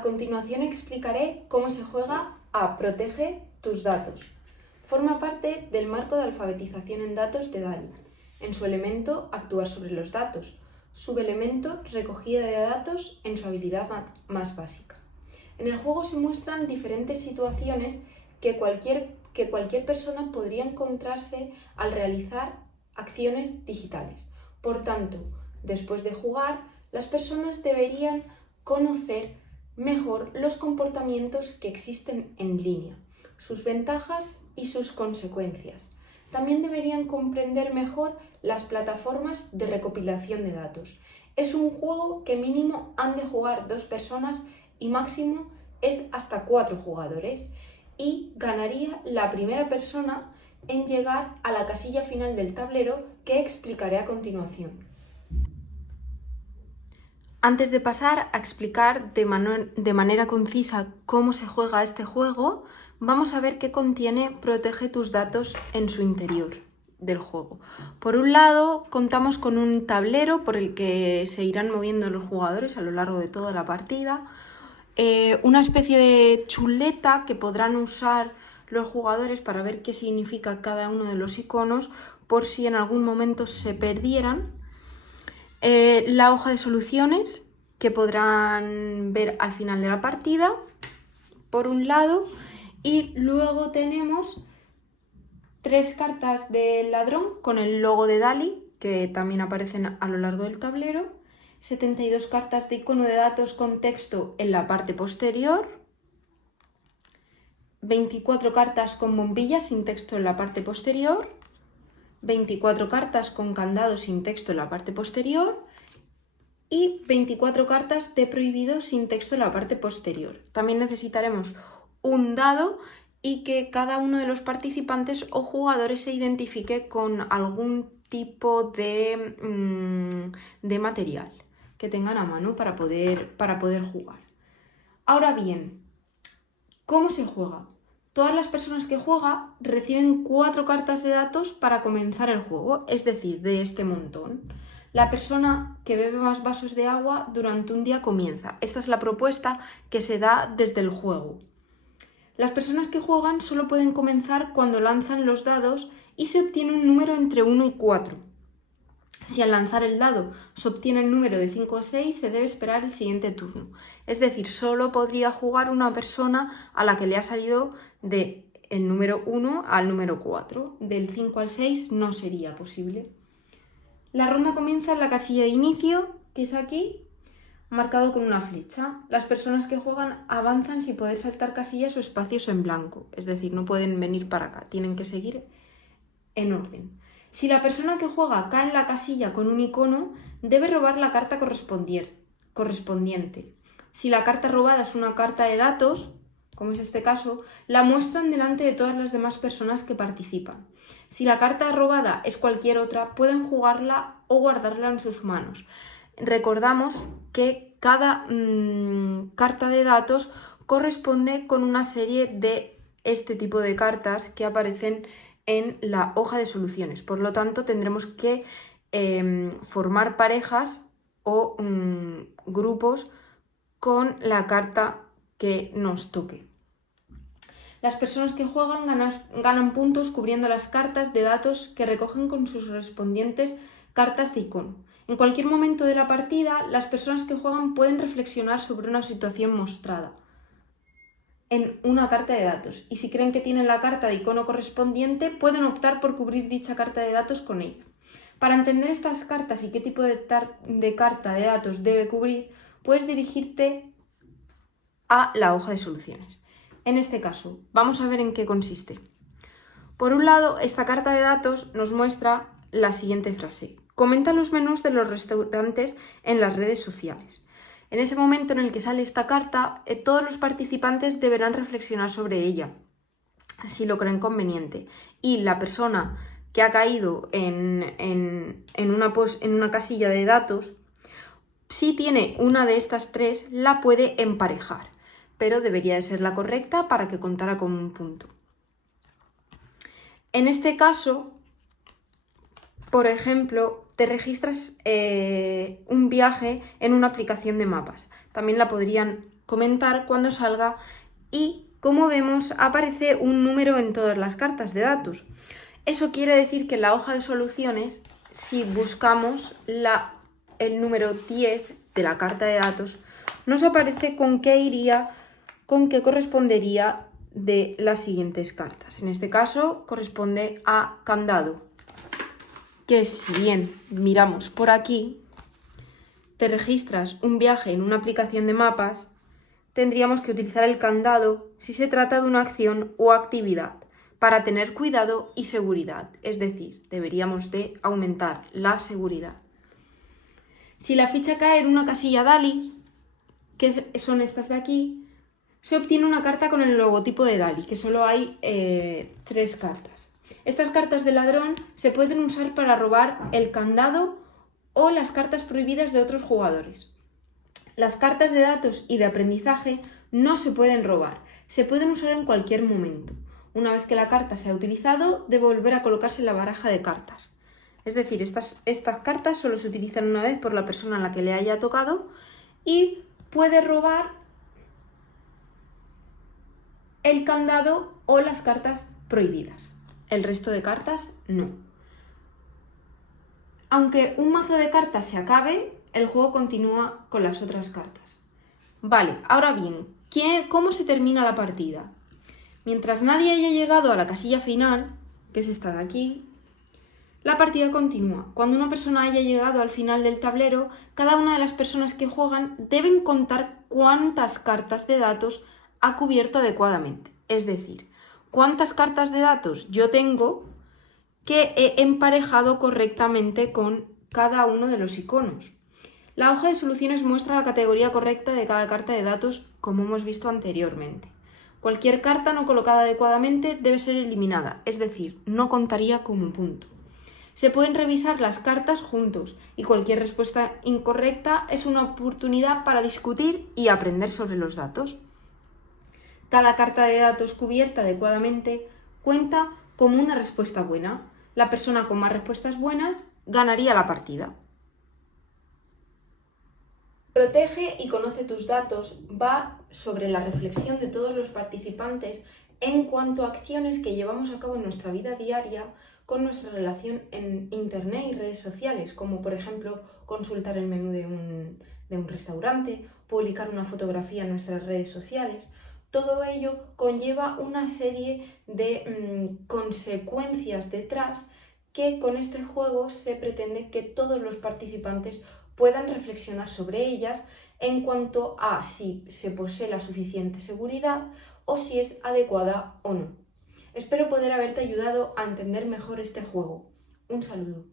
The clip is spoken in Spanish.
A continuación explicaré cómo se juega a Protege tus datos. Forma parte del marco de alfabetización en datos de DALI. En su elemento, actuar sobre los datos. Subelemento, recogida de datos en su habilidad más básica. En el juego se muestran diferentes situaciones que cualquier persona podría encontrarse al realizar acciones digitales. Por tanto, después de jugar, las personas deberían conocer mejor los comportamientos que existen en línea, sus ventajas y sus consecuencias. También deberían comprender mejor las plataformas de recopilación de datos. Es un juego que mínimo han de jugar 2 personas y máximo es hasta 4 jugadores, y ganaría la primera persona en llegar a la casilla final del tablero que explicaré a continuación. Antes de pasar a explicar de manera concisa cómo se juega este juego, vamos a ver qué contiene Protege tus datos en su interior del juego. Por un lado, contamos con un tablero por el que se irán moviendo los jugadores a lo largo de toda la partida, una especie de chuleta que podrán usar los jugadores para ver qué significa cada uno de los iconos por si en algún momento se perdieran. La hoja de soluciones que podrán ver al final de la partida, por un lado, y luego tenemos 3 cartas del ladrón con el logo de DALI, que también aparecen a lo largo del tablero, 72 cartas de icono de datos con texto en la parte posterior, 24 cartas con bombillas sin texto en la parte posterior, 24 cartas con candados sin texto en la parte posterior y 24 cartas de prohibido sin texto en la parte posterior. También necesitaremos un dado y que cada uno de los participantes o jugadores se identifique con algún tipo de material que tengan a mano para poder jugar. Ahora bien, ¿cómo se juega? Todas las personas que juegan reciben 4 cartas de datos para comenzar el juego, es decir, de este montón. La persona que bebe más vasos de agua durante un día comienza. Esta es la propuesta que se da desde el juego. Las personas que juegan solo pueden comenzar cuando lanzan los dados y se obtiene un número entre 1 y 4. Si al lanzar el dado se obtiene el número de 5 o 6, se debe esperar el siguiente turno. Es decir, solo podría jugar una persona a la que le ha salido del número 1 al número 4. Del 5 al 6 no sería posible. La ronda comienza en la casilla de inicio, que es aquí, marcado con una flecha. Las personas que juegan avanzan sin poder saltar casillas o espacios en blanco. Es decir, no pueden venir para acá, tienen que seguir en orden. Si la persona que juega cae en la casilla con un icono, debe robar la carta correspondiente. Si la carta robada es una carta de datos, como es este caso, la muestran delante de todas las demás personas que participan. Si la carta robada es cualquier otra, pueden jugarla o guardarla en sus manos. Recordamos que cada carta de datos corresponde con una serie de este tipo de cartas que aparecen en la hoja de soluciones. Por lo tanto, tendremos que formar parejas o grupos con la carta que nos toque. Las personas que juegan ganan puntos cubriendo las cartas de datos que recogen con sus correspondientes cartas de icono. En cualquier momento de la partida, las personas que juegan pueden reflexionar sobre una situación mostrada en una carta de datos, y si creen que tienen la carta de icono correspondiente, pueden optar por cubrir dicha carta de datos con ella. Para entender estas cartas y qué tipo de carta de datos debe cubrir, puedes dirigirte a la hoja de soluciones. En este caso, vamos a ver en qué consiste. Por un lado, esta carta de datos nos muestra la siguiente frase: comenta los menús de los restaurantes en las redes sociales. En ese momento en el que sale esta carta, todos los participantes deberán reflexionar sobre ella, si lo creen conveniente. Y la persona que ha caído en una casilla de datos, si tiene una de estas 3, la puede emparejar, pero debería de ser la correcta para que contara con un punto. En este caso, por ejemplo, te registras un viaje en una aplicación de mapas. También la podrían comentar cuando salga y, como vemos, aparece un número en todas las cartas de datos. Eso quiere decir que en la hoja de soluciones, si buscamos el número 10 de la carta de datos, nos aparece con qué correspondería de las siguientes cartas. En este caso corresponde a candado, que si bien miramos por aquí, te registras un viaje en una aplicación de mapas, tendríamos que utilizar el candado si se trata de una acción o actividad para tener cuidado y seguridad, es decir, deberíamos de aumentar la seguridad. Si la ficha cae en una casilla DALI, que son estas de aquí, se obtiene una carta con el logotipo de DALI, que solo hay 3 cartas. Estas cartas de ladrón se pueden usar para robar el candado o las cartas prohibidas de otros jugadores. Las cartas de datos y de aprendizaje no se pueden robar, se pueden usar en cualquier momento. Una vez que la carta se ha utilizado, debe volver a colocarse en la baraja de cartas. Es decir, estas cartas solo se utilizan una vez por la persona a la que le haya tocado y puede robar el candado o las cartas prohibidas. El resto de cartas no. Aunque un mazo de cartas se acabe, el juego continúa con las otras cartas. Vale, ahora bien, ¿cómo se termina la partida? Mientras nadie haya llegado a la casilla final, que es esta de aquí, la partida continúa. Cuando una persona haya llegado al final del tablero, cada una de las personas que juegan deben contar cuántas cartas de datos ha cubierto adecuadamente. Es decir, cuántas cartas de datos yo tengo que he emparejado correctamente con cada uno de los iconos. La hoja de soluciones muestra la categoría correcta de cada carta de datos, como hemos visto anteriormente. Cualquier carta no colocada adecuadamente debe ser eliminada, es decir, no contaría como un punto. Se pueden revisar las cartas juntos y cualquier respuesta incorrecta es una oportunidad para discutir y aprender sobre los datos. Cada carta de datos cubierta adecuadamente cuenta como una respuesta buena. La persona con más respuestas buenas ganaría la partida. Protege y conoce tus datos va sobre la reflexión de todos los participantes en cuanto a acciones que llevamos a cabo en nuestra vida diaria con nuestra relación en Internet y redes sociales, como por ejemplo consultar el menú de un restaurante, publicar una fotografía en nuestras redes sociales. Todo ello conlleva una serie de consecuencias detrás que con este juego se pretende que todos los participantes puedan reflexionar sobre ellas en cuanto a si se posee la suficiente seguridad o si es adecuada o no. Espero poder haberte ayudado a entender mejor este juego. Un saludo.